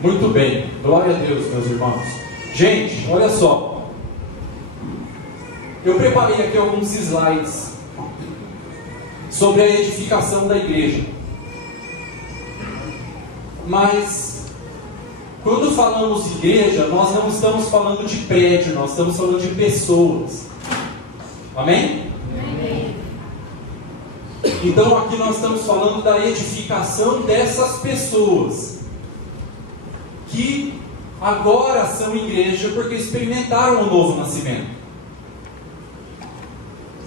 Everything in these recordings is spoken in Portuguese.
Muito bem, glória a Deus, meus irmãos. Gente, olha só. Eu preparei aqui alguns slides sobre a edificação da igreja. Mas, quando falamos igreja, nós não estamos falando de prédio, nós estamos falando de pessoas. Amém? Amém. Então, aqui nós estamos falando da edificação dessas pessoas que agora são igreja porque experimentaram o novo nascimento.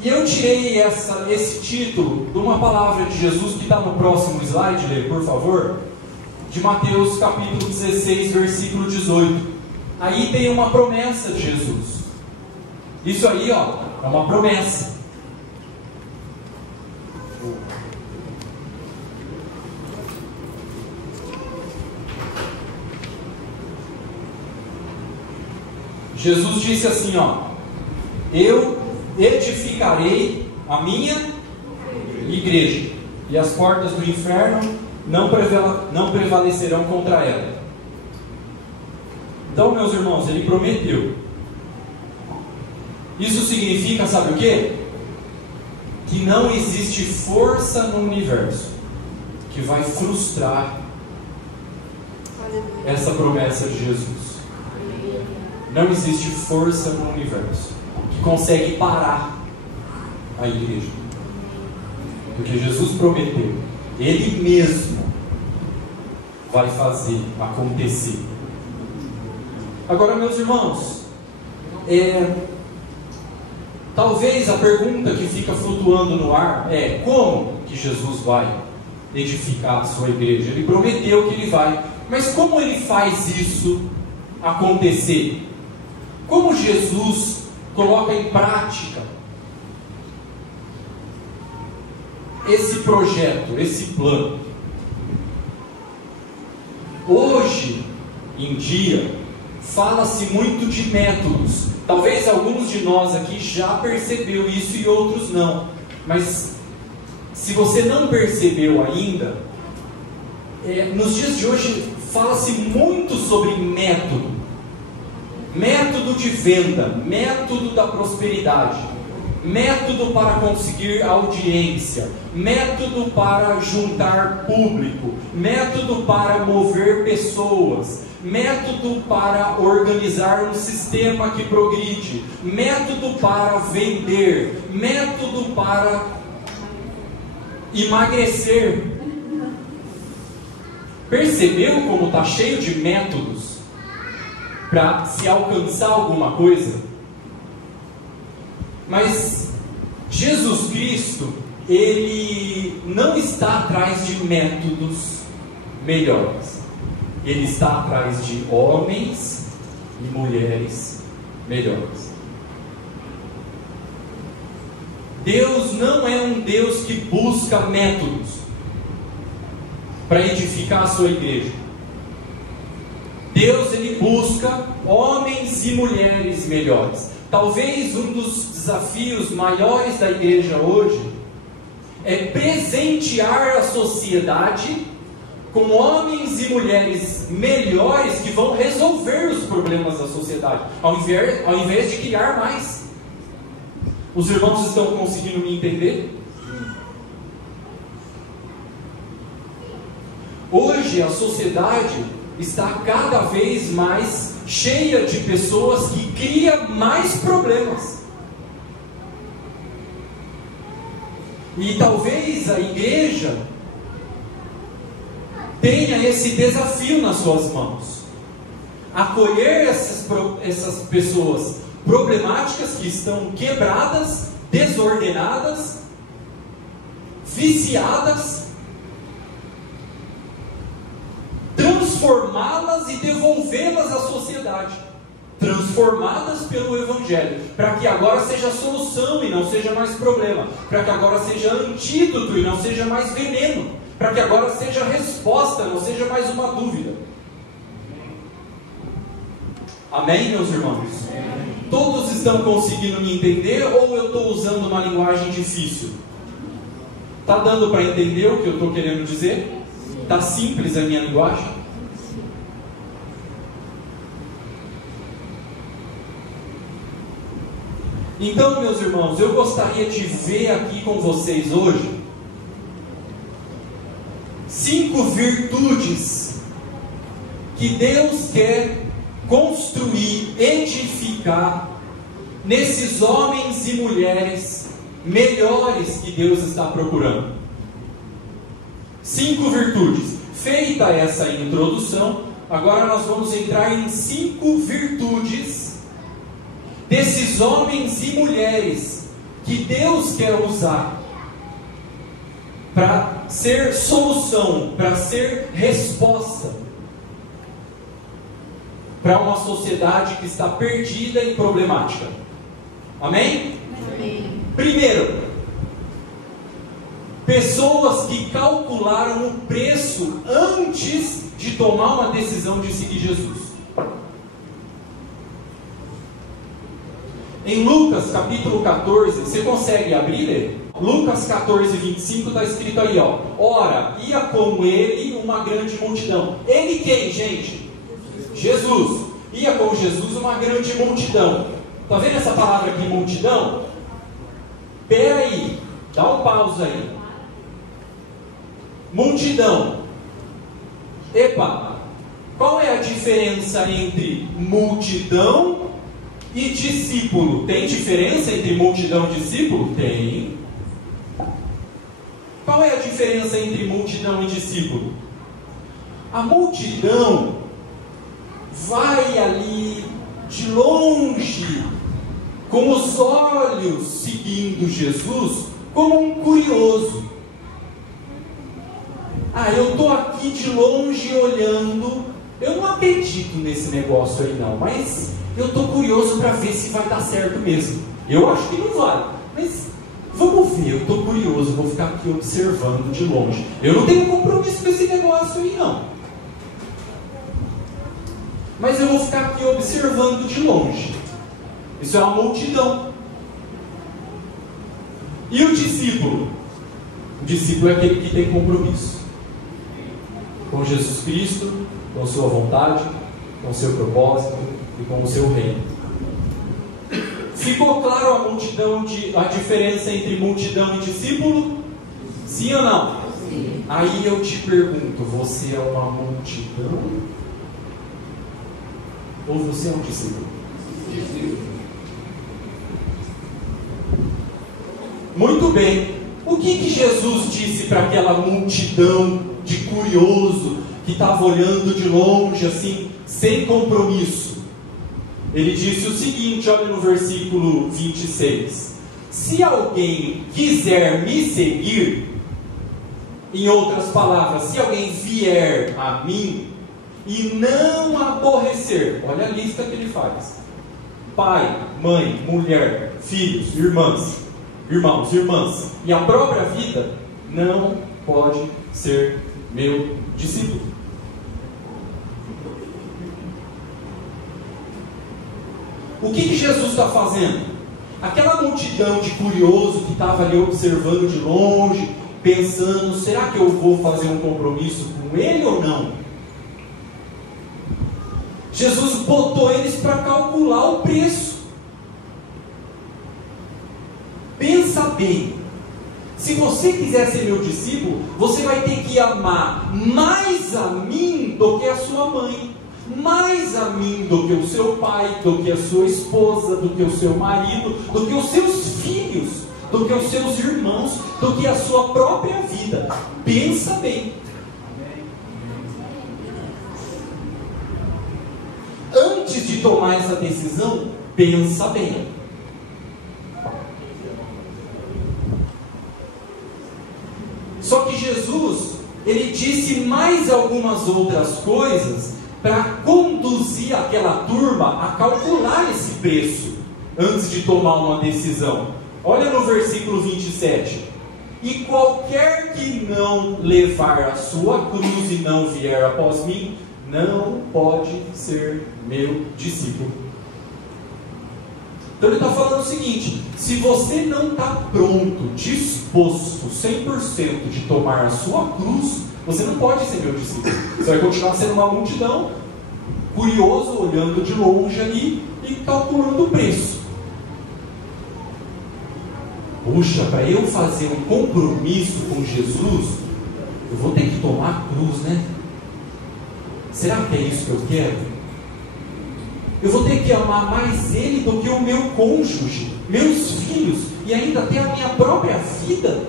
E eu tirei esse título de uma palavra de Jesus que está no próximo slide, Lê, por favor, de Mateus capítulo 16, versículo 18. Aí tem uma promessa de Jesus. Isso aí, ó, é uma promessa. Jesus disse assim, ó: eu edificarei a minha igreja, e as portas do inferno não prevalecerão contra ela. Então, meus irmãos, ele prometeu. Isso significa, sabe o quê? Que não existe força no universo que vai frustrar essa promessa de Jesus. Não existe força no universo que consegue parar a igreja. Porque Jesus prometeu, Ele mesmo vai fazer acontecer. Agora, meus irmãos, talvez a pergunta que fica flutuando no ar é: como que Jesus vai edificar a sua igreja? Ele prometeu que Ele vai, mas como Ele faz isso acontecer? Como Jesus coloca em prática esse projeto, esse plano? Hoje em dia, fala-se muito de métodos. Talvez alguns de nós aqui já percebeu isso e outros não. Mas se você não percebeu ainda, nos dias de hoje fala-se muito sobre método. Método de venda, método da prosperidade, método para conseguir audiência, método para juntar público, método para mover pessoas, método para organizar um sistema que progride, método para vender, método para emagrecer. Percebeu como está cheio de métodos para se alcançar alguma coisa? Mas Jesus Cristo, Ele não está atrás de métodos melhores. Ele está atrás de homens e mulheres melhores. Deus não é um Deus que busca métodos para edificar a sua igreja. Deus, Ele busca homens e mulheres melhores. Talvez um dos desafios maiores da igreja hoje é presentear a sociedade com homens e mulheres melhores que vão resolver os problemas da sociedade, ao invés de criar mais. Os irmãos estão conseguindo me entender? Hoje a sociedade está cada vez mais cheia de pessoas que criam mais problemas. E talvez a igreja tenha esse desafio nas suas mãos: acolher essas pessoas problemáticas que estão quebradas, desordenadas, viciadas, transformá-las e devolvê-las à sociedade, transformadas pelo Evangelho, para que agora seja solução e não seja mais problema, para que agora seja antídoto e não seja mais veneno, para que agora seja resposta, não seja mais uma dúvida. Amém, meus irmãos? Amém. Todos estão conseguindo me entender ou eu estou usando uma linguagem difícil? Está dando para entender o que eu estou querendo dizer? Está simples a minha linguagem? Então, meus irmãos, eu gostaria de ver aqui com vocês hoje 5 virtudes que Deus quer construir, edificar nesses homens e mulheres melhores que Deus está procurando. 5 virtudes. Feita essa introdução, agora nós vamos entrar em 5 virtudes desses homens e mulheres que Deus quer usar para ser solução, para ser resposta para uma sociedade que está perdida e problemática. Amém? Amém. Primeiro, pessoas que calcularam o preço antes de tomar uma decisão de seguir Jesus. Em Lucas capítulo 14, você consegue abrir ele? Lucas 14, 25 está escrito aí, ó. Ora, ia com ele uma grande multidão. Ele quem, gente? Jesus. Ia com Jesus uma grande multidão. Está vendo essa palavra aqui, multidão? Espera aí, dá um pausa aí. Multidão. Epa, qual é a diferença entre multidão e discípulo? Tem diferença entre multidão e discípulo? Tem. Qual é a diferença entre multidão e discípulo? A multidão vai ali de longe, com os olhos seguindo Jesus, como um curioso. Eu estou aqui de longe olhando, eu não acredito nesse negócio aí não, mas eu estou curioso para ver se vai dar certo mesmo. Eu acho que não vai, mas vamos ver, eu estou curioso, vou ficar aqui observando de longe. Eu não tenho compromisso com esse negócio aí não, mas eu vou ficar aqui observando de longe. Isso é uma multidão. E o discípulo? O discípulo é aquele que tem compromisso com Jesus Cristo, com sua vontade, com seu propósito e com o seu reino. Ficou claro a diferença entre multidão e discípulo? Sim ou não? Sim. Aí eu te pergunto, você é uma multidão? Ou você é um discípulo? Discípulo. Muito bem. O que Jesus disse para aquela multidão de curioso que estava olhando de longe assim, sem compromisso? Ele disse o seguinte, olha no versículo 26: se alguém quiser me seguir, em outras palavras, se alguém vier a mim e não aborrecer, olha a lista que ele faz: pai, mãe, mulher, filhos, irmãos, irmãs, e a própria vida, não pode ser meu discípulo. O que Jesus está fazendo? Aquela multidão de curioso que estava ali observando de longe, pensando, será que eu vou fazer um compromisso com ele ou não? Jesus botou eles para calcular o preço. Pensa bem, se você quiser ser meu discípulo, você vai ter que amar mais a mim do que a sua mãe, mais a mim do que o seu pai, do que a sua esposa, do que o seu marido, do que os seus filhos, do que os seus irmãos, do que a sua própria vida. Pensa bem. Antes de tomar essa decisão, pensa bem. Só que Jesus, ele disse mais algumas outras coisas para conduzir aquela turma a calcular esse preço antes de tomar uma decisão. Olha no versículo 27: e qualquer que não levar a sua cruz e não vier após mim, não pode ser meu discípulo. Então ele está falando o seguinte: se você não está pronto, disposto 100% de tomar a sua cruz, você não pode ser meu discípulo. Você vai continuar sendo uma multidão, curioso, olhando de longe ali e calculando o preço. Puxa, para eu fazer um compromisso com Jesus, eu vou ter que tomar a cruz, né? Será que é isso que eu quero? Eu vou ter que amar mais Ele do que o meu cônjuge, meus filhos e ainda até a minha própria vida.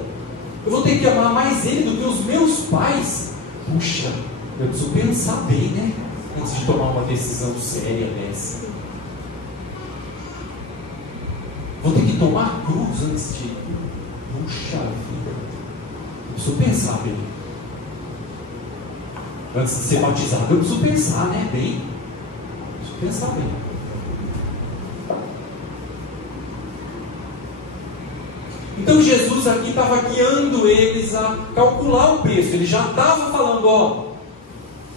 Eu vou ter que amar mais Ele do que os meus pais. Puxa, eu preciso pensar bem, né? Antes de tomar uma decisão séria dessa. Vou ter que tomar a cruz antes de... Puxa vida, eu preciso pensar bem. Antes de ser batizado, eu preciso pensar, né? Bem. Preciso pensar bem. Então Jesus aqui estava guiando eles a calcular o preço. Ele já estava falando, ó,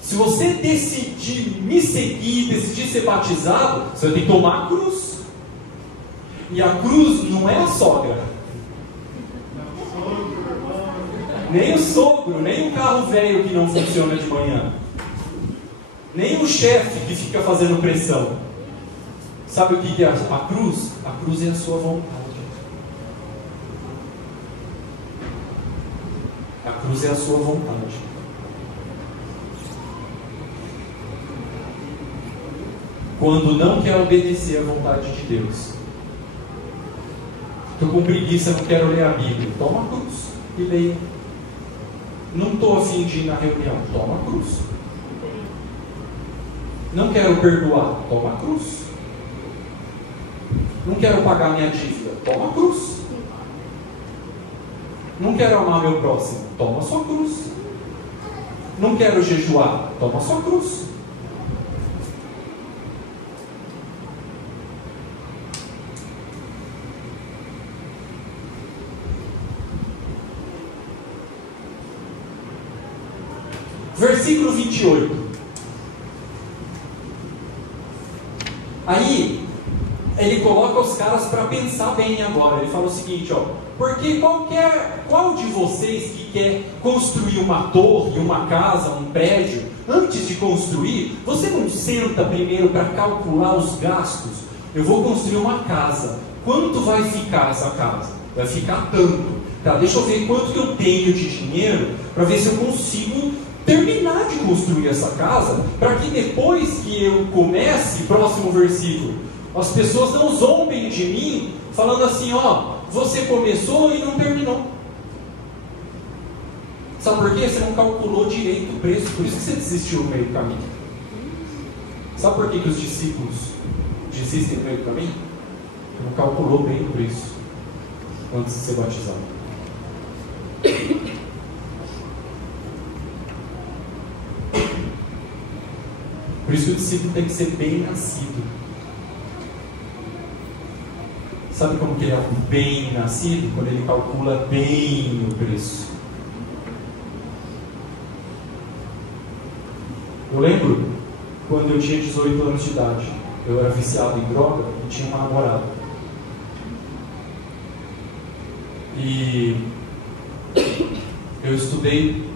se você decidir me seguir, decidir ser batizado, você vai ter que tomar a cruz. E a cruz não é a sogra, nem o sogro, nem o carro velho que não funciona de manhã, nem o chefe que fica fazendo pressão. Sabe o que é a cruz? A cruz é a sua vontade. A cruz é a sua vontade. Quando não quer obedecer à vontade de Deus, estou com preguiça, não quero ler a Bíblia, toma a cruz e leia. Não estou a fim de ir na reunião, toma a cruz. Não quero perdoar, toma a cruz. Não quero pagar minha dívida, toma a cruz. Não quero amar meu próximo, toma a sua cruz. Não quero jejuar, toma a sua cruz. Versículo 28. Aí, ele coloca os caras para pensar bem agora. Ele fala o seguinte, ó. Porque qual de vocês que quer construir uma torre, uma casa, um prédio, antes de construir, você não senta primeiro para calcular os gastos? Eu vou construir uma casa. Quanto vai ficar essa casa? Vai ficar tanto. Tá, deixa eu ver quanto que eu tenho de dinheiro para ver se eu consigo terminar de construir essa casa, para que depois que eu comece, próximo versículo, as pessoas não zombem de mim, falando assim, ó, você começou e não terminou. Sabe por quê? Você não calculou direito o preço, por isso que você desistiu no meio do caminho. Sabe por que os discípulos desistem no meio do caminho? Não calculou bem o preço antes de ser batizado. Por isso que o discípulo tem que ser bem nascido. Sabe como que ele é bem nascido? Quando ele calcula bem o preço. Eu lembro quando eu tinha 18 anos de idade. Eu era viciado em droga e tinha uma namorada. E eu estudei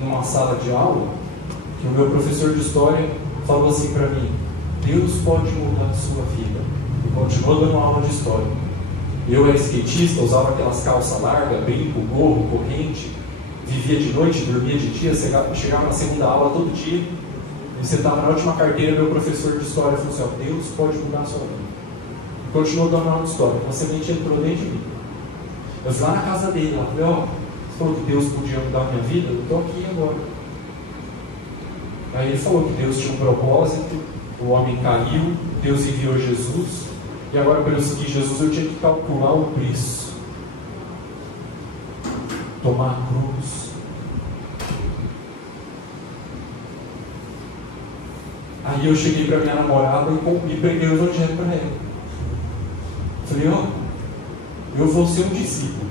numa sala de aula que o meu professor de história falou assim para mim: Deus pode mudar a sua vida. E continuou dando aula de história. Eu era skatista, usava aquelas calças largas, brinco, gorro, corrente, vivia de noite, dormia de dia, chegava na segunda aula todo dia, e sentava na última carteira. Meu professor de história falou assim: ó, Deus pode mudar a sua vida. E continuou dando aula de história. A semente entrou dentro de mim. Eu fui lá na casa dele, lá, falei: ó, você falou que Deus podia mudar a minha vida? Eu estou aqui agora. Aí ele falou que Deus tinha um propósito, o homem caiu, Deus enviou Jesus, e agora para eu seguir Jesus eu tinha que calcular o preço, tomar a cruz. Aí eu cheguei para minha namorada e preguei o evangelho para ela. Falei: ó, eu vou ser um discípulo,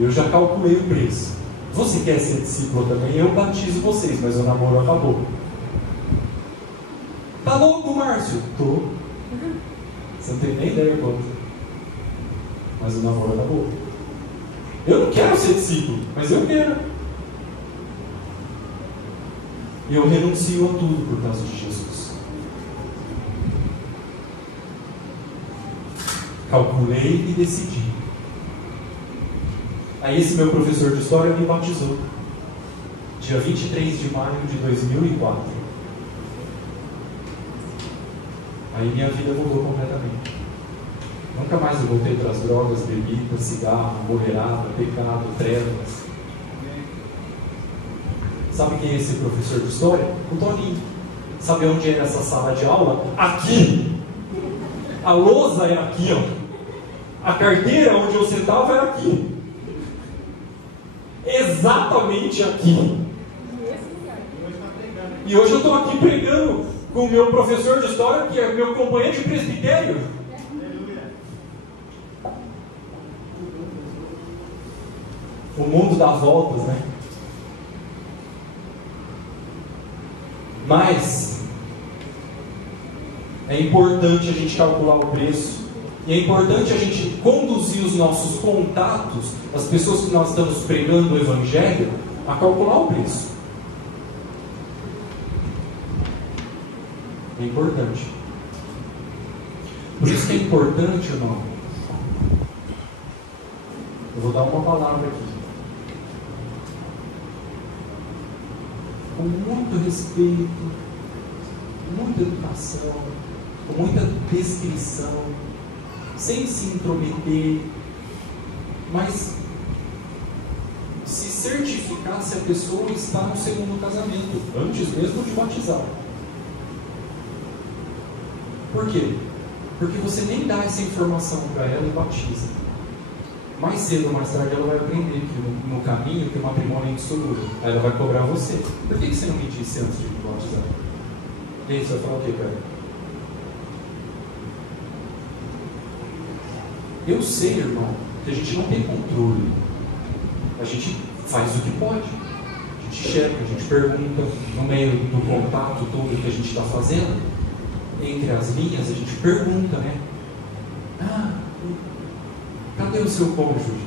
eu já calculei o preço. Você quer ser discípulo também? Eu batizo vocês, mas o namoro acabou. Tá louco, Márcio? Tô. Você não tem nem ideia quanto. Mas o namoro acabou. Eu não quero ser discípulo, mas eu quero. E eu renuncio a tudo por causa de Jesus. Calculei e decidi. Aí esse meu professor de história me batizou, dia 23 de maio de 2004. Aí minha vida mudou completamente. Nunca mais eu voltei para as drogas, bebida, cigarro, mulherada, pecado, trevas. Sabe quem é esse professor de história? O Toninho. Sabe onde era essa sala de aula? Aqui! A lousa era aqui, ó. A carteira onde eu sentava era aqui. Exatamente aqui. E hoje eu estou aqui pregando com o meu professor de história, que é meu companheiro de presbitério. O mundo dá voltas, né? Mas é importante a gente calcular o preço. E é importante a gente conduzir os nossos contatos, as pessoas que nós estamos pregando o Evangelho, a calcular o preço. É importante. Por isso que é importante, irmão. Eu vou dar uma palavra aqui. Com muito respeito, muita educação, com muita descrição, sem se intrometer, mas se certificar se a pessoa está no segundo casamento, antes mesmo de batizar. Por quê? Porque você nem dá essa informação para ela e batiza. Mais cedo ou mais tarde ela vai aprender que no caminho que o matrimônio é indissolúvel. Aí ela vai cobrar você. Por que você não me disse antes de me batizar? E aí você vai falar o quê, cara? Eu sei, irmão, que a gente não tem controle. A gente faz o que pode. A gente checa, a gente pergunta, no meio do contato todo que a gente está fazendo, entre as linhas, a gente pergunta, né? Cadê o seu cônjuge?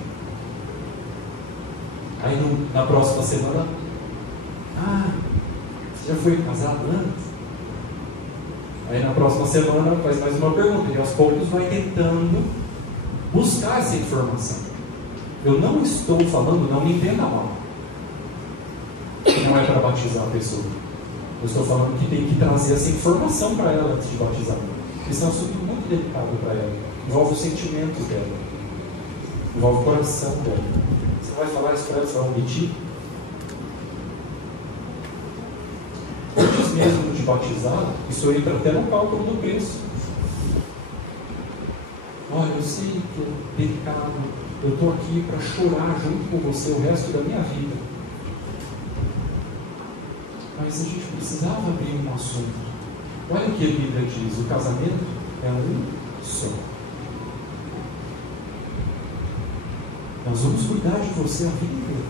Aí na próxima semana, você já foi casado antes? Aí na próxima semana faz mais uma pergunta, e aos poucos vai tentando buscar essa informação. Eu não estou falando, não me entenda mal, que não é para batizar a pessoa. Eu estou falando que tem que trazer essa informação para ela antes de batizar. Isso é um assunto muito delicado para ela. Envolve os sentimentos dela, envolve o coração dela. Você vai falar isso para ela, você vai omitir? Antes mesmo de batizar, isso entra até no cálculo do preço. Olha, eu sei que é delicado, eu estou aqui para chorar junto com você o resto da minha vida. Mas a gente precisava abrir um assunto. Olha o que a Bíblia diz: o casamento é um só. Nós vamos cuidar de você a vida inteira.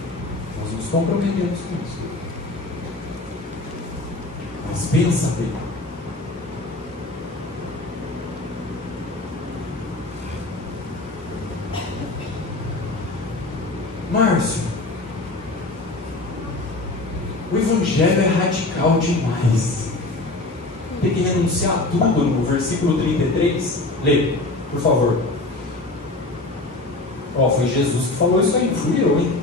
Nós nos comprometemos com isso. Mas pensa bem. Márcio, o Evangelho é radical demais. Tem que renunciar a tudo no versículo 33. Lê, por favor. Foi Jesus que falou isso aí, não fui eu, hein?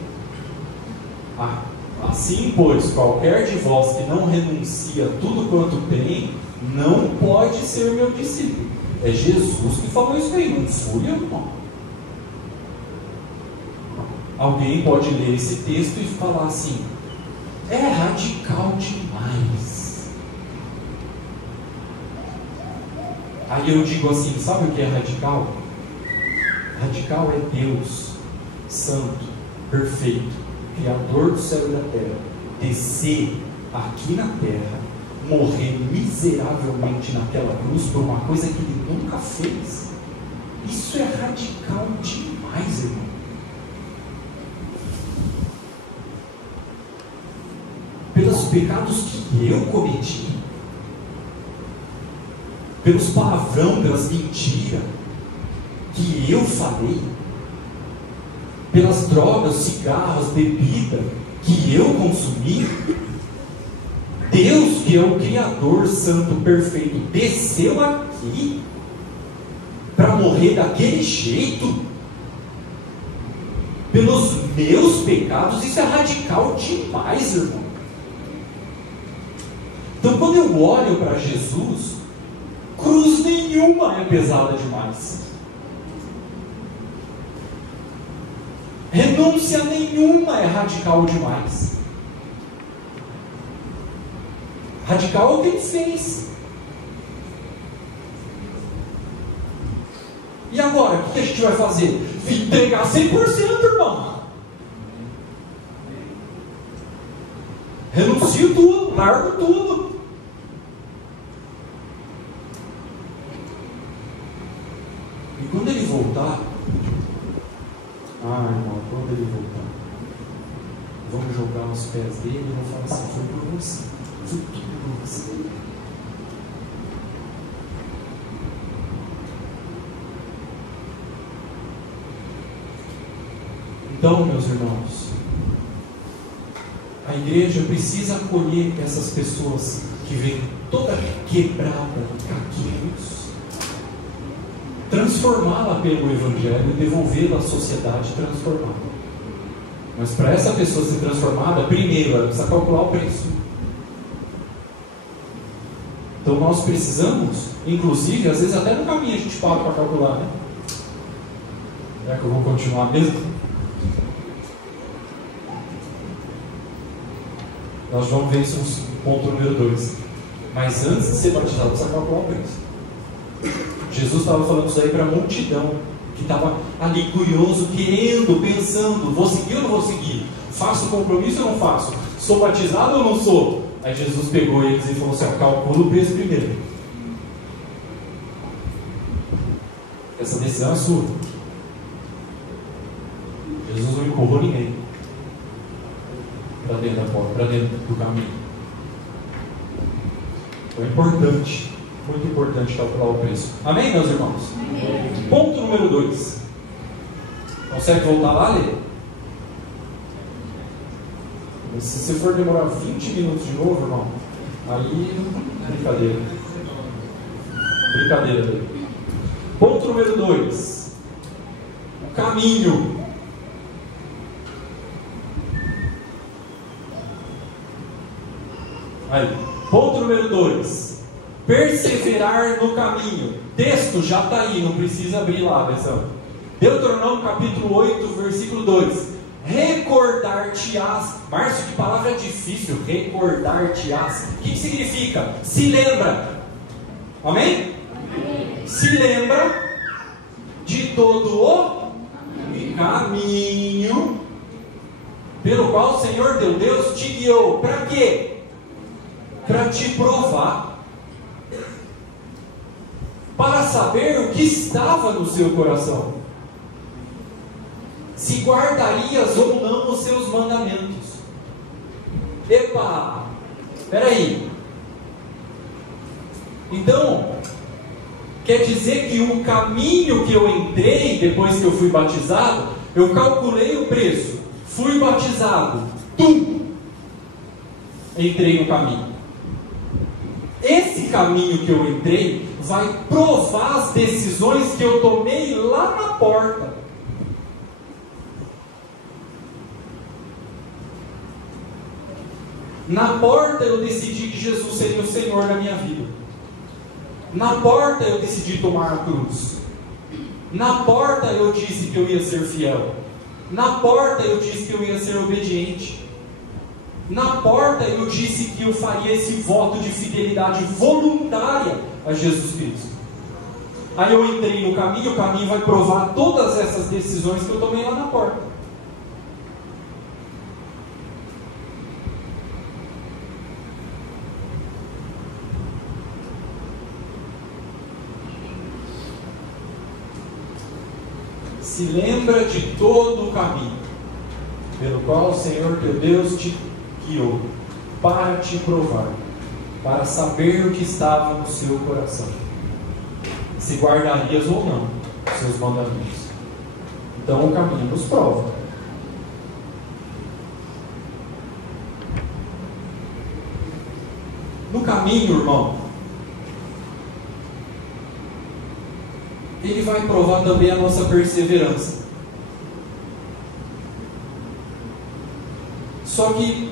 Assim, pois, qualquer de vós que não renuncia a tudo quanto tem, não pode ser meu discípulo. É Jesus que falou isso aí, não fui eu, não. Alguém pode ler esse texto e falar assim: é radical demais. Aí eu digo assim: sabe o que é radical? Radical é Deus, santo, perfeito, Criador do céu e da terra, descer aqui na terra, morrer miseravelmente naquela cruz por uma coisa que ele nunca fez. Isso é radical demais, irmão. Pelos pecados que eu cometi, pelos palavrão, pelas mentiras que eu falei, pelas drogas, cigarros, bebida que eu consumi, Deus, que é o Criador santo, perfeito, desceu aqui para morrer daquele jeito. pelos meus pecados, isso é radical demais, irmão. Então, quando eu olho para Jesus, cruz nenhuma é pesada demais. Renúncia nenhuma é radical demais. Radical é o que ele fez. E agora, o que a gente vai fazer? Entregar 100%, irmão. Renuncio tudo, largo tudo. E quando ele voltar, irmão, quando ele voltar, vamos jogar aos pés dele e vamos falar assim: foi por você, foi tudo por você. Então, meus irmãos, a igreja precisa acolher essas pessoas que vêm toda quebrada, caquinhos, transformá-la pelo Evangelho e devolvê-la à sociedade transformada. Mas para essa pessoa ser transformada, primeiro ela precisa calcular o preço. Então nós precisamos, inclusive, às vezes até no caminho a gente para para calcular, né? Será que eu vou continuar mesmo? Nós vamos ver isso no ponto número 2. Mas antes de ser batizado, precisa calcular o preço. Jesus estava falando isso aí para a multidão, que estava ali curioso, querendo, pensando: vou seguir ou não vou seguir? Faço compromisso ou não faço? Sou batizado ou não sou? Aí Jesus pegou eles e falou assim: calcula o preço primeiro. Essa decisão é sua. Jesus não empurrou ninguém para dentro da porta, para dentro do caminho. Então é importante, muito importante calcular o preço. Amém, meus irmãos? Amém. Ponto número 2. Consegue voltar lá, Lê? Se você for demorar 20 minutos de novo, irmão, aí brincadeira. Brincadeira, Lê. Ponto número 2. O caminho. Aí, ponto número 2: perseverar no caminho. Texto já está aí, não precisa abrir lá, atenção. Deuteronômio capítulo 8, versículo 2: recordar-te-ás. Márcio, que palavra difícil, recordar-te-ás. O que significa? Se lembra. Amém? Amém? Se lembra de todo o caminho pelo qual o Senhor teu Deus te guiou. Para quê? Para te provar, para saber o que estava no seu coração, se guardarias ou não os seus mandamentos. Epa, espera aí. Então, quer dizer que o caminho que eu entrei depois que eu fui batizado, eu calculei o preço, fui batizado, entrei no caminho. Esse caminho que eu entrei vai provar as decisões que eu tomei lá na porta. Na porta eu decidi que Jesus seria o Senhor da minha vida. Na porta eu decidi tomar a cruz. Na porta eu disse que eu ia ser fiel. Na porta eu disse que eu ia ser obediente. Na porta eu disse que eu faria esse voto de fidelidade voluntária a Jesus Cristo. Aí eu entrei no caminho, o caminho vai provar todas essas decisões que eu tomei lá na porta. Se lembra de todo o caminho pelo qual o Senhor teu Deus te guiou, para te provar, para saber o que estava no seu coração, se guardarias ou não os seus mandamentos. Então o caminho nos prova. No caminho, irmão, ele vai provar também a nossa perseverança. Só que,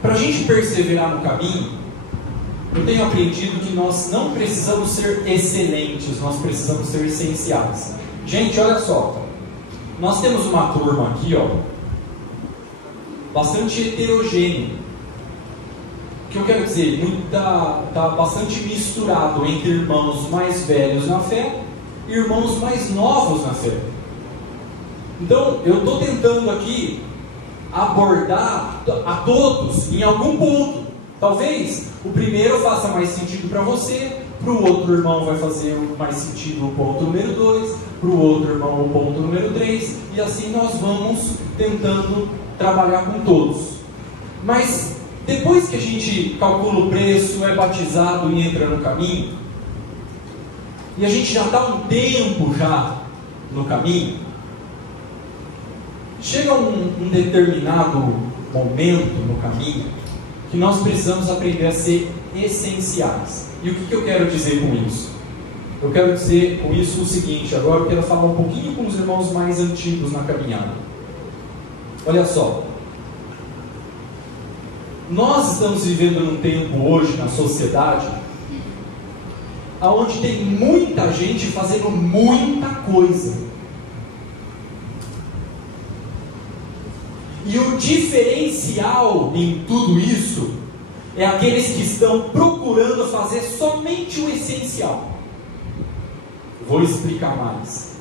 para a gente perseverar no caminho, eu tenho aprendido que nós não precisamos ser excelentes, nós precisamos ser essenciais. Gente, olha só, nós temos uma turma aqui, ó, bastante heterogênea. O que eu quero dizer? Está bastante misturado entre irmãos mais velhos na fé e irmãos mais novos na fé. Então, eu estou tentando aqui abordar a todos em algum ponto. Talvez o primeiro faça mais sentido para você, para o outro irmão vai fazer mais sentido o ponto número 2, para o outro irmão o ponto número 3, e assim nós vamos tentando trabalhar com todos. Mas depois que a gente calcula o preço, é batizado e entra no caminho, e a gente já está um tempo já no caminho, chega um determinado momento no caminho que nós precisamos aprender a ser essenciais. E o que eu quero dizer com isso? Eu quero dizer com isso o seguinte, agora eu quero falar um pouquinho com os irmãos mais antigos na caminhada. Olha só, nós estamos vivendo num tempo hoje na sociedade onde tem muita gente fazendo muita coisa. E o diferencial em tudo isso é aqueles que estão procurando fazer somente o essencial. Vou explicar mais.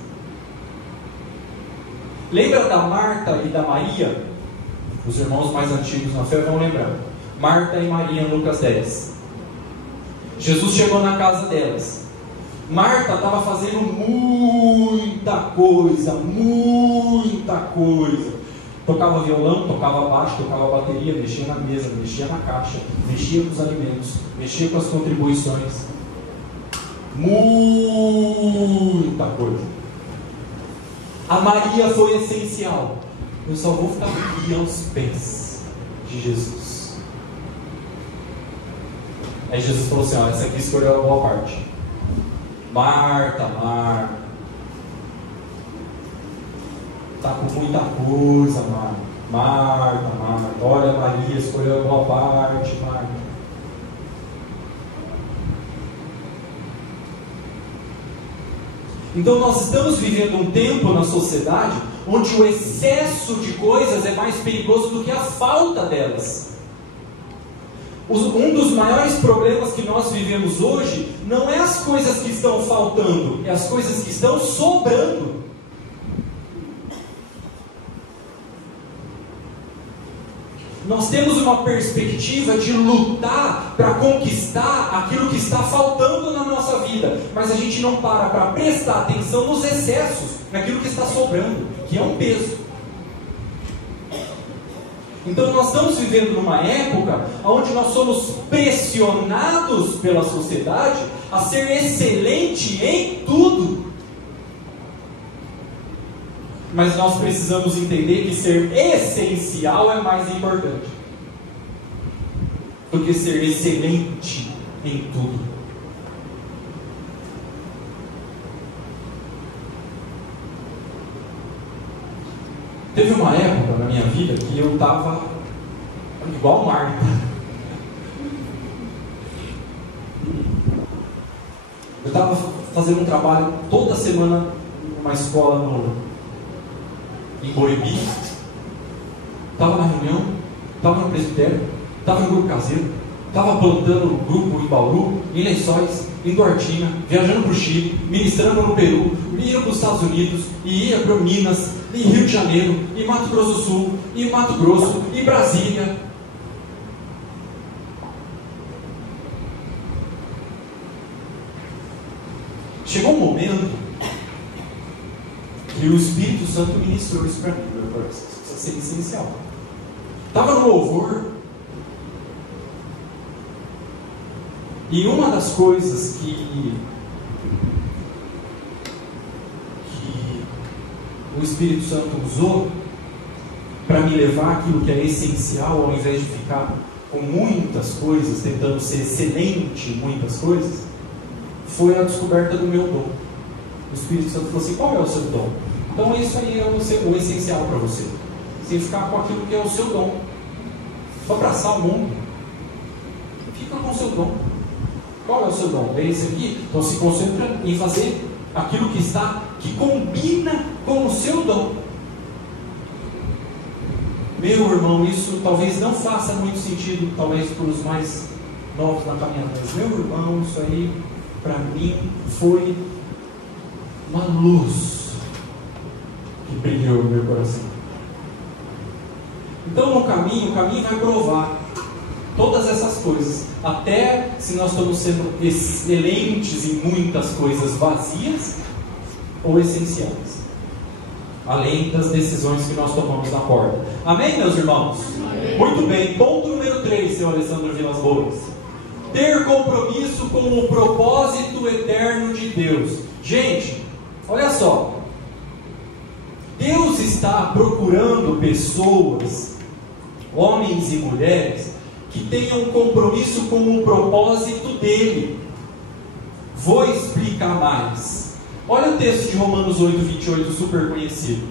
Lembra da Marta e da Maria? Os irmãos mais antigos na fé vão lembrar. Marta e Maria em Lucas 10. Jesus chegou na casa delas. Marta estava fazendo muita coisa. Tocava violão, tocava baixo, tocava bateria, mexia na mesa, mexia na caixa, mexia com os alimentos, mexia com as contribuições. Muita coisa. A Maria foi essencial. Eu só vou ficar aqui aos pés de Jesus. Aí Jesus falou assim, ó, essa aqui escolheu a boa parte. Marta, está com muita coisa, Marta. Olha, Maria escolheu a boa parte, Marta. Então nós estamos vivendo um tempo na sociedade onde o excesso de coisas é mais perigoso do que a falta delas. Um dos maiores problemas que nós vivemos hoje não é as coisas que estão faltando, é as coisas que estão sobrando. Nós temos uma perspectiva de lutar para conquistar aquilo que está faltando na nossa vida, mas a gente não para prestar atenção nos excessos, naquilo que está sobrando, que é um peso. Então nós estamos vivendo numa época onde nós somos pressionados pela sociedade a ser excelente em tudo. Mas nós precisamos entender que ser essencial é mais importante do que ser excelente em tudo. Teve uma época na minha vida que eu estava igual Marta. Eu estava fazendo um trabalho toda semana numa escola em Borebi, estava na reunião, estava no presbitério, estava no grupo caseiro, estava plantando grupo em Bauru, em Lençóis, em Duartina, viajando para o Chile, ministrando no Peru, ia para os Estados Unidos, e ia para Minas, em Rio de Janeiro, em Mato Grosso do Sul, em Mato Grosso, em Brasília. Chegou um momento que o Espírito Santo ministrou isso para mim. Isso precisa ser essencial. Estava no louvor, e uma das coisas que o Espírito Santo usou para me levar aquilo que é essencial, ao invés de ficar com muitas coisas, tentando ser excelente em muitas coisas, foi a descoberta do meu dom. O Espírito Santo falou assim: qual é o seu dom? Então isso aí é o essencial para você. Sem ficar com aquilo que é o seu dom. Vou abraçar o mundo. Fica com o seu dom. Qual é o seu dom? É esse aqui? Então se concentra em fazer aquilo que combina com o seu dom. Meu irmão, isso talvez não faça muito sentido, talvez para os mais novos na caminhada, mas meu irmão, isso aí para mim foi uma luz que brilhou no meu coração. Então no caminho, o caminho vai provar todas essas coisas, até se nós estamos sendo excelentes em muitas coisas vazias ou essenciais, além das decisões que nós tomamos na porta. Amém, meus irmãos? Amém. Muito bem, ponto número 3, seu Alessandro Vilas Boas: ter compromisso com o propósito eterno de Deus. Gente, olha só, Deus está procurando pessoas, homens e mulheres, que tenham compromisso com o propósito dele. Vou explicar mais. Olha o texto de Romanos 8:28, super conhecido.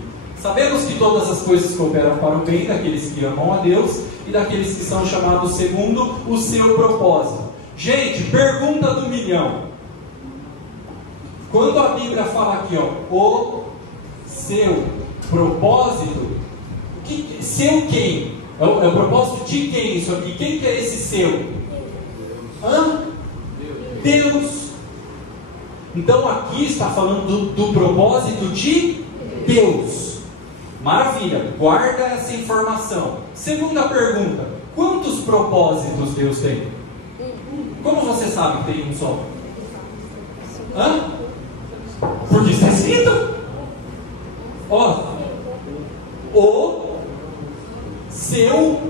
Sabemos que todas as coisas cooperam para o bem daqueles que amam a Deus e daqueles que são chamados segundo o seu propósito. Gente, pergunta do milhão. Quando a Bíblia fala aqui, ó, o seu propósito, seu quem? É o propósito de quem isso aqui? Quem que é esse seu? Deus. Então aqui está falando do propósito de Deus. Maravilha, guarda essa informação. Segunda pergunta: quantos propósitos Deus tem? Como você sabe que tem um só? Porque está escrito. Ó, o seu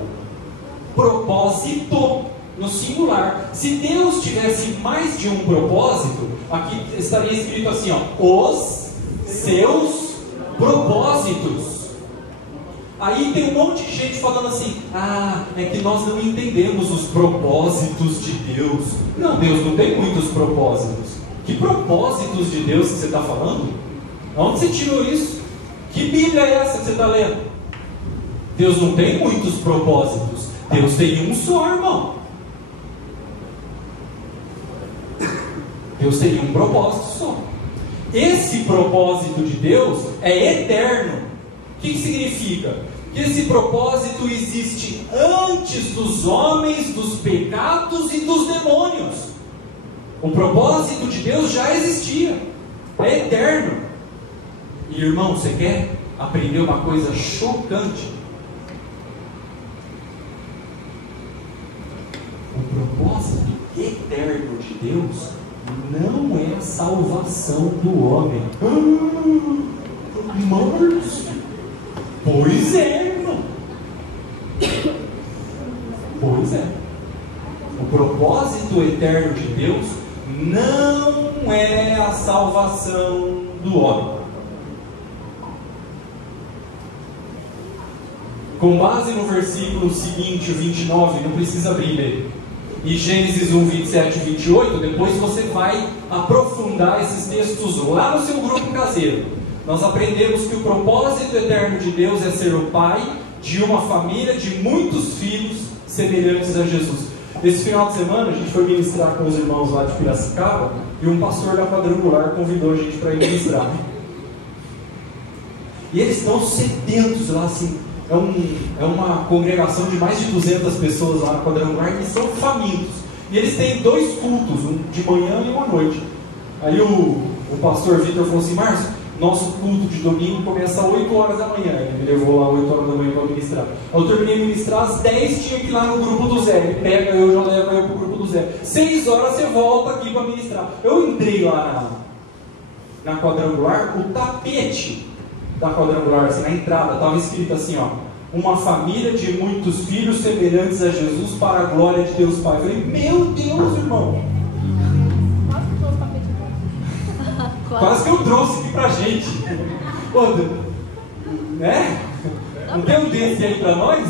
propósito no singular. Se Deus tivesse mais de um propósito, aqui estaria escrito assim, ó, os seus propósitos. Aí tem um monte de gente falando assim: é que nós não entendemos os propósitos de Deus. Não, Deus não tem muitos propósitos. Que propósitos de Deus que você está falando? Onde você tirou isso? Que Bíblia é essa que você está lendo? Deus não tem muitos propósitos. Deus tem um só, irmão. Deus tem um propósito só. Esse propósito de Deus é eterno. O que significa? Que esse propósito existe antes dos homens, dos pecados e dos demônios. O propósito de Deus já existia. É eterno. E irmão, você quer aprender uma coisa chocante? O propósito eterno de Deus não é a salvação do homem. Mas, pois é, irmão. Pois é. O propósito eterno de Deus não é a salvação do homem. Com base no versículo seguinte, o 29, não precisa abrir ele. E Gênesis 1, 27 e 28, depois você vai aprofundar esses textos lá no seu grupo caseiro. Nós aprendemos que o propósito eterno de Deus é ser o pai de uma família de muitos filhos semelhantes a Jesus. Esse final de semana a gente foi ministrar com os irmãos lá de Piracicaba e um pastor da Quadrangular convidou a gente para ir ministrar. E eles estão sedentos lá, assim. É uma congregação de mais de 200 pessoas lá na Quadrangular e são famintos. E eles têm 2 cultos, um de manhã e um à noite. Aí o pastor Vitor falou assim: Márcio, nosso culto de domingo começa às 8 horas da manhã. Ele me levou lá às 8 horas da manhã para ministrar. Eu terminei de ministrar às 10, tinha que ir lá no grupo do Zé. Ele pega, eu já levo eu para o grupo do Zé. 6 horas você volta aqui para ministrar. Eu entrei lá na Quadrangular, o tapete da Quadrangular, assim, na entrada, estava escrito assim, ó: uma família de muitos filhos semelhantes a Jesus para a glória de Deus Pai. Eu falei: meu Deus, irmão, quase que eu trouxe aqui pra gente. Pô, né? Não tem um desse aí pra nós?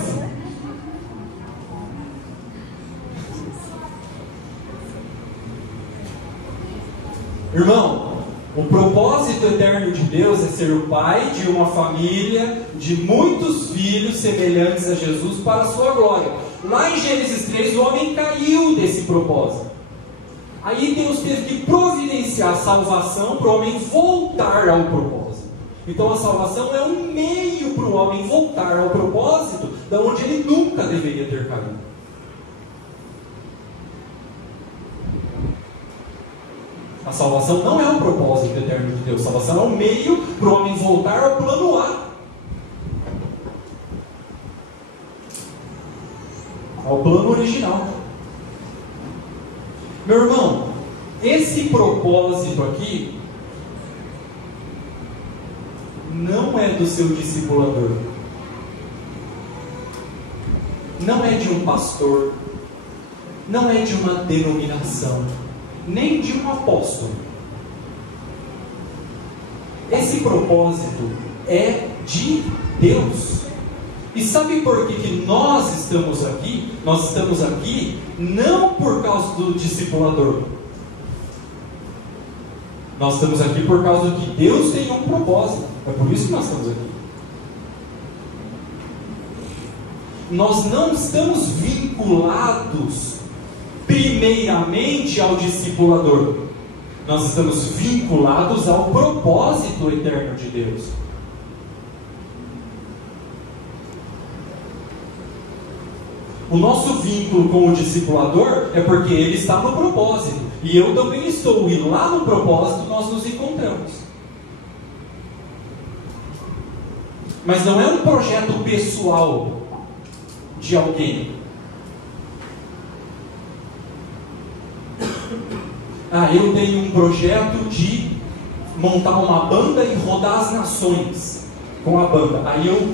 Irmão, o propósito eterno de Deus é ser o pai de uma família de muitos filhos semelhantes a Jesus para a sua glória. Lá em Gênesis 3, o homem caiu desse propósito. Aí Deus teve que providenciar a salvação para o homem voltar ao propósito. Então a salvação é um meio para o homem voltar ao propósito, da onde ele nunca deveria ter caído. A salvação não é o propósito eterno de Deus. A salvação é um meio para o homem voltar ao plano A. Ao plano original. Meu irmão, esse propósito aqui não é do seu discipulador. Não é de um pastor. Não é de uma denominação. Nem de um apóstolo. Esse propósito é de Deus. E sabe por que nós estamos aqui? Nós estamos aqui não por causa do discipulador. Nós estamos aqui por causa que Deus tem um propósito. É por isso que nós estamos aqui. Nós não estamos vinculados primeiramente ao discipulador. Nós estamos vinculados ao propósito eterno de Deus. O nosso vínculo com o discipulador é porque ele está no propósito. E eu também estou. E lá no propósito nós nos encontramos. Mas não é um projeto pessoal de alguém. Eu tenho um projeto de montar uma banda e rodar as nações com a banda. Aí eu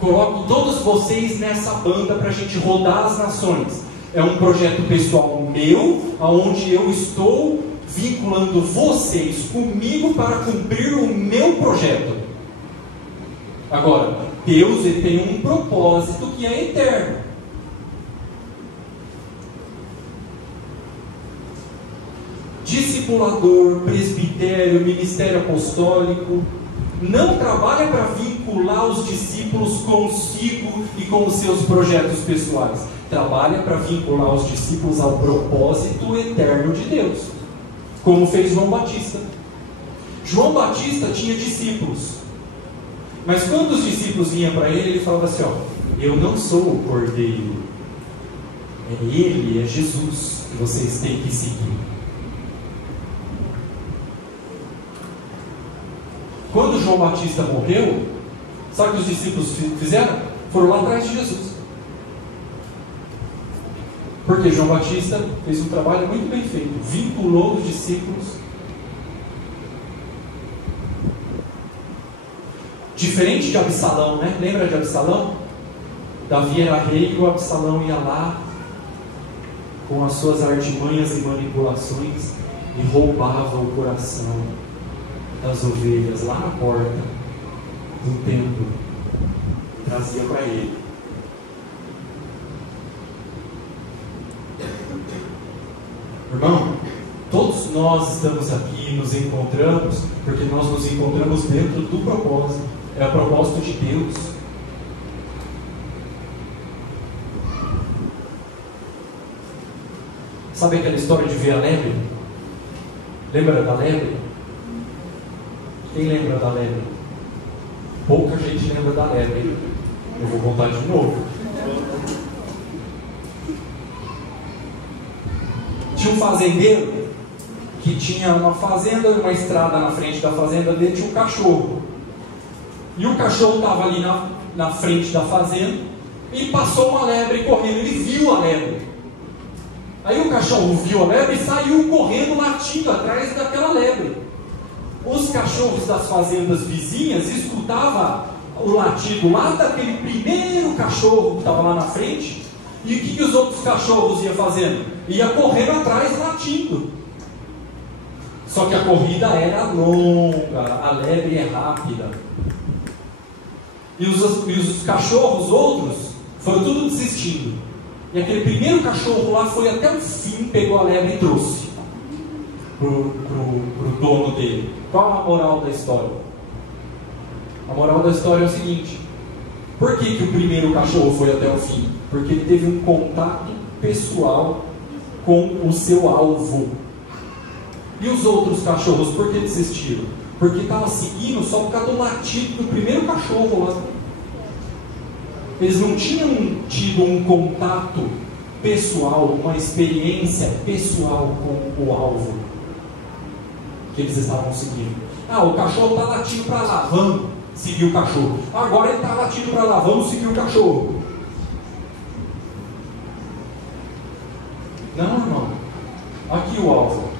coloco todos vocês nessa banda para a gente rodar as nações. É um projeto pessoal meu, onde eu estou vinculando vocês comigo para cumprir o meu projeto. Agora, Deus ele tem um propósito que é eterno. Discipulador, presbitério, ministério apostólico não trabalha para vincular os discípulos consigo e com os seus projetos pessoais. Trabalha para vincular os discípulos ao propósito eterno de Deus, como fez João Batista. João Batista tinha discípulos, mas quando os discípulos vinham para ele, ele falava assim: eu não sou o cordeiro, é ele, é Jesus que vocês têm que seguir. Quando João Batista morreu, sabe o que os discípulos fizeram? Foram lá atrás de Jesus. Porque João Batista fez um trabalho muito bem feito, vinculou os discípulos. Diferente de Absalão, né? Lembra de Absalão? Davi era rei e o Absalão ia lá com as suas artimanhas e manipulações e roubava o coração das ovelhas lá na porta do templo, trazia para ele. Irmão, todos nós estamos aqui, nos encontramos, porque nós nos encontramos dentro do propósito. É o propósito de Deus. Sabe aquela história de ver a lebre? Lembra da lebre? Quem lembra da lebre? Pouca gente lembra da lebre. Eu vou contar de novo. Tinha um fazendeiro que tinha uma fazenda, uma estrada na frente da fazenda dele, tinha um cachorro. E o cachorro estava ali na frente da fazenda e passou uma lebre correndo. Ele viu a lebre. Aí o cachorro viu a lebre e saiu correndo, latindo atrás daquela lebre. Os cachorros das fazendas vizinhas escutavam o latido lá daquele primeiro cachorro que estava lá na frente. E o que os outros cachorros iam fazendo? Ia correndo atrás, latindo. Só que a corrida era longa, a lebre é rápida. E os cachorros outros foram tudo desistindo. E aquele primeiro cachorro lá foi até o fim, pegou a lebre e trouxe pro dono dele. Qual a moral da história? A moral da história é o seguinte: Por que o primeiro cachorro foi até o fim? Porque ele teve um contato pessoal com o seu alvo. E os outros cachorros, por que desistiram? Porque estava seguindo só por causa do latido do primeiro cachorro lá. Eles não tinham tido um contato pessoal, uma experiência pessoal com o alvo que eles estavam seguindo. O cachorro está latindo para lá, vamos seguir o cachorro. Agora ele está latindo para lá, vamos seguir o cachorro. Não, irmão. Aqui o alvo.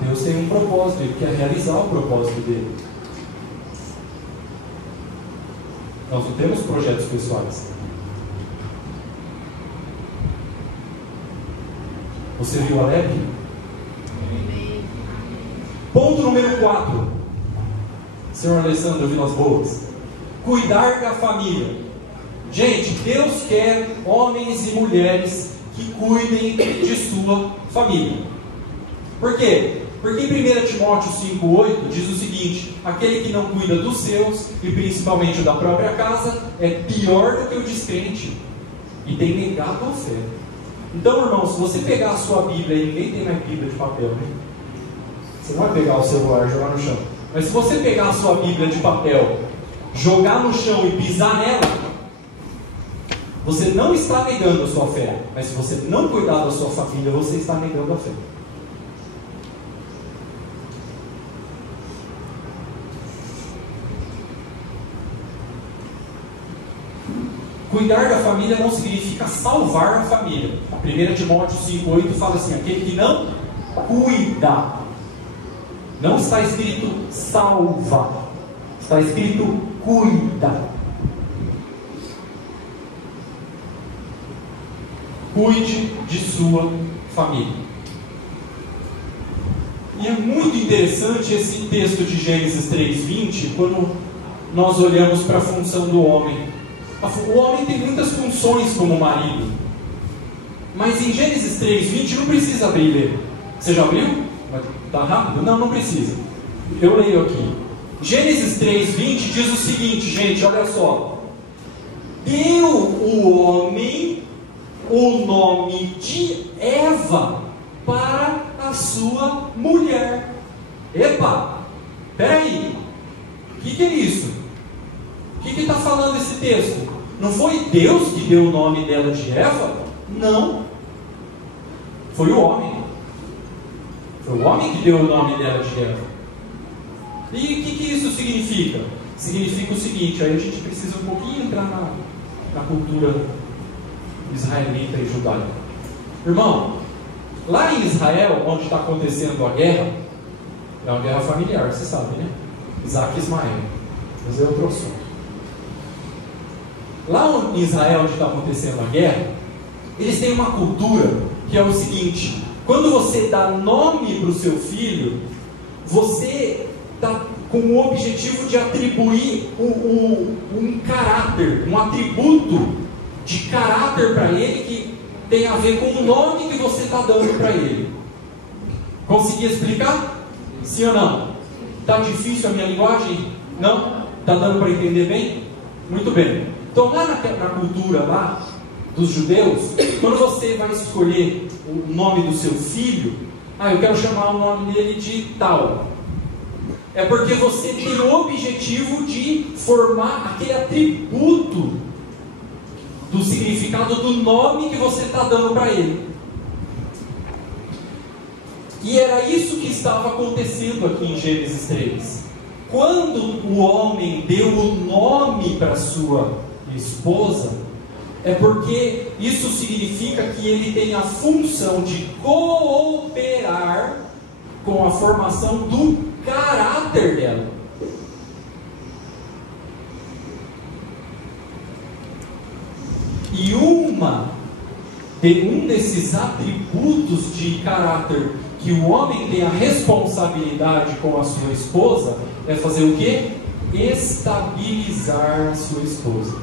Deus tem um propósito, Ele quer realizar o propósito dele. Nós não temos projetos pessoais. Você viu a lebre? Ponto número 4. Senhor Alessandro Vilas Boas. Cuidar da família. Gente, Deus quer homens e mulheres que cuidem de sua família. Por quê? Porque em 1 Timóteo 5,8 diz o seguinte: aquele que não cuida dos seus, e principalmente da própria casa, é pior do que o descrente, e tem negado a fé. Então, irmão, se você pegar a sua Bíblia, e ninguém tem mais Bíblia de papel, né? Você não vai pegar o celular e jogar no chão. Mas se você pegar a sua Bíblia de papel, jogar no chão e pisar nela, você não está negando a sua fé. Mas se você não cuidar da sua família, você está negando a fé. Cuidar da família não significa salvar a família. 1 Timóteo 5,8 fala assim: aquele que não cuida. Não está escrito salva, está escrito cuida. Cuide de sua família. E é muito interessante esse texto de Gênesis 3,20, quando nós olhamos para a função do homem. O homem tem muitas funções como marido, mas em Gênesis 3,20 não precisa abrir e ler. Você já abriu? Está rápido? Não precisa. Eu leio aqui. Gênesis 3,20 diz o seguinte, gente, olha só. Deu o homem o nome de Eva para a sua mulher. Epa, peraí, o que é isso? O que está falando esse texto? Não foi Deus que deu o nome dela de Eva? Não. Foi o homem. Foi o homem que deu o nome dela de Eva. E o que isso significa? Significa o seguinte, aí a gente precisa um pouquinho entrar na cultura israelita e judaica. Irmão, lá em Israel, onde está acontecendo a guerra, é uma guerra familiar, você sabe, né? Isaac e Ismael. Mas é outro assunto. Lá em Israel, onde está acontecendo a guerra, eles têm uma cultura que é o seguinte: quando você dá nome para o seu filho, você está com o objetivo de atribuir um caráter, um atributo de caráter para ele que tem a ver com o nome que você está dando para ele. Consegui explicar? Sim ou não? Está difícil a minha linguagem? Não? Está dando para entender bem? Muito bem. Então lá na cultura lá dos judeus, quando você vai escolher o nome do seu filho, eu quero chamar o nome dele de tal. É porque você tem o objetivo de formar aquele atributo do significado do nome que você está dando para ele. E era isso que estava acontecendo aqui em Gênesis 3. Quando o homem deu o nome para sua esposa, é porque isso significa que ele tem a função de cooperar com a formação do caráter dela. E um desses atributos de caráter que o homem tem a responsabilidade com a sua esposa é fazer o quê? Estabilizar a sua esposa.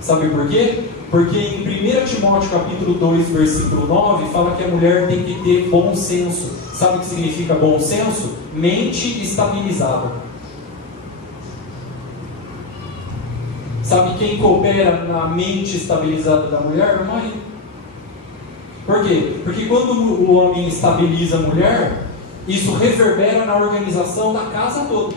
Sabe por quê? Porque em 1 Timóteo capítulo 2, versículo 9, fala que a mulher tem que ter bom senso. Sabe o que significa bom senso? Mente estabilizada. Sabe quem coopera na mente estabilizada da mulher? É o marido. Por quê? Porque quando o homem estabiliza a mulher, isso reverbera na organização da casa toda.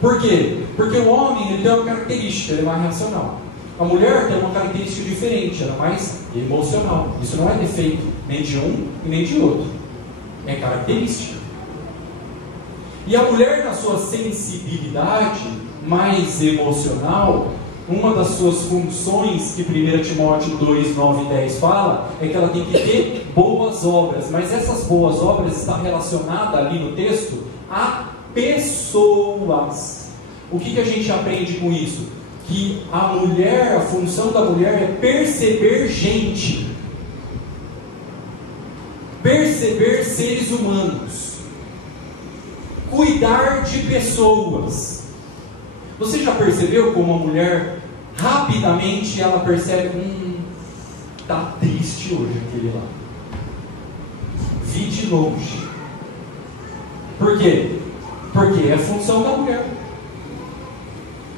Por quê? Porque o homem ele tem uma característica, ele é mais racional. A mulher tem uma característica diferente, ela é mais emocional. Isso não é defeito nem de um e nem de outro. É característica. E a mulher, na sua sensibilidade mais emocional, uma das suas funções que 1 Timóteo 2, 9 e 10 fala, é que ela tem que ter boas obras. Mas essas boas obras estão relacionadas ali no texto a pessoas. O que a gente aprende com isso? Que a mulher, a função da mulher é perceber gente, perceber seres humanos, cuidar de pessoas. Você já percebeu como a mulher rapidamente ela percebe, está triste hoje aquele lá, vi de longe. Por quê? Porque é a função da mulher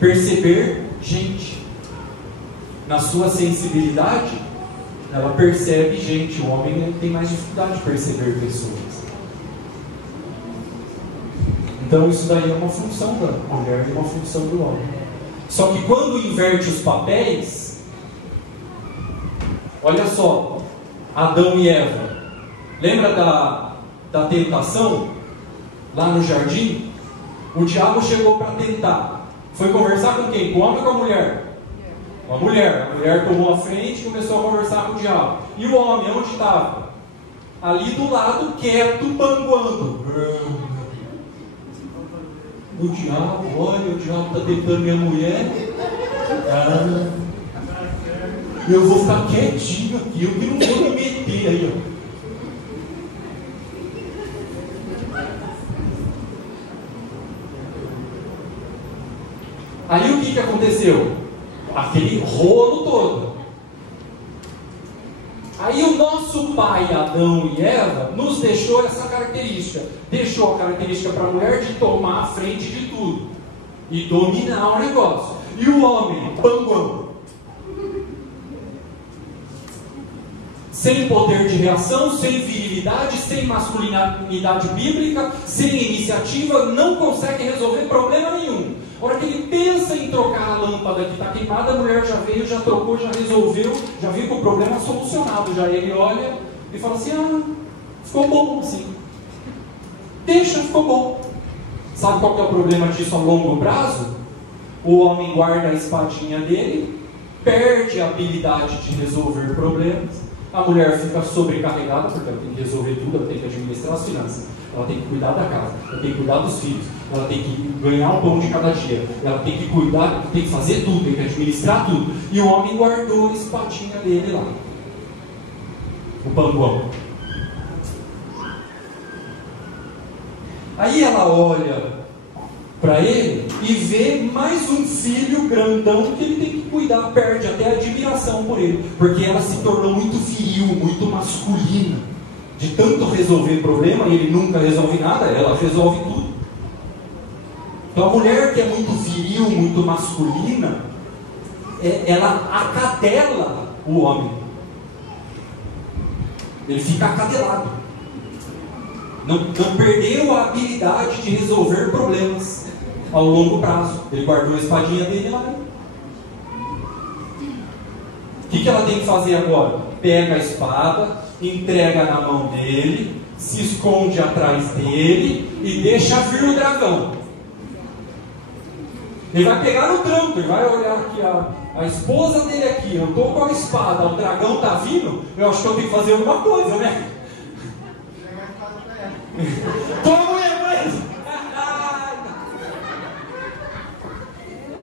perceber gente. Na sua sensibilidade, ela percebe gente. O homem tem mais dificuldade de perceber pessoas. Então isso daí é uma função da mulher e uma função do homem. Só que quando inverte os papéis, olha só, Adão e Eva, lembra da tentação lá no jardim? O diabo chegou para tentar. Foi conversar com quem? Com o homem ou com a mulher? Com a mulher. A mulher tomou a frente e começou a conversar com o diabo. E o homem, onde estava? Ali do lado, quieto, panguando. O diabo, olha, o diabo está tentando minha mulher. Eu vou ficar quietinho aqui, eu que não vou me meter aí, ó. Aí o que aconteceu? Aquele rolo todo. Aí o nosso pai Adão e Eva nos deixou essa característica. Deixou a característica para a mulher de tomar a frente de tudo e dominar o negócio. E o homem, panguão, sem poder de reação, sem virilidade, sem masculinidade bíblica, sem iniciativa, não consegue resolver problema nenhum. A hora que ele pensa em trocar a lâmpada que está queimada, a mulher já veio, já trocou, já resolveu, já viu que o problema é solucionado. Já ele olha e fala assim, ficou bom assim. Deixa, ficou bom. Sabe qual que é o problema disso a longo prazo? O homem guarda a espadinha dele, perde a habilidade de resolver problemas. A mulher fica sobrecarregada, porque ela tem que resolver tudo, ela tem que administrar as finanças, ela tem que cuidar da casa, ela tem que cuidar dos filhos, ela tem que ganhar o pão de cada dia, ela tem que cuidar, tem que fazer tudo, tem que administrar tudo. E o homem guardou a espadinha dele lá, o panguão. Aí ela olha para ele e vê mais um filho grandão que ele tem que cuidar, perde até a admiração por ele, porque ela se tornou muito viril, muito masculina, de tanto resolver problema, e ele nunca resolve nada, ela resolve tudo. Então a mulher que é muito viril, muito masculina, ela acadela o homem, ele fica acadelado, não perdeu a habilidade de resolver problemas ao longo prazo. Ele guardou a espadinha dele lá. O que ela tem que fazer agora? Pega a espada, entrega na mão dele, se esconde atrás dele e deixa vir o dragão. Ele vai pegar no tranco, ele vai olhar aqui a esposa dele aqui, eu estou com a espada, o dragão está vindo, eu acho que eu tenho que fazer alguma coisa, né?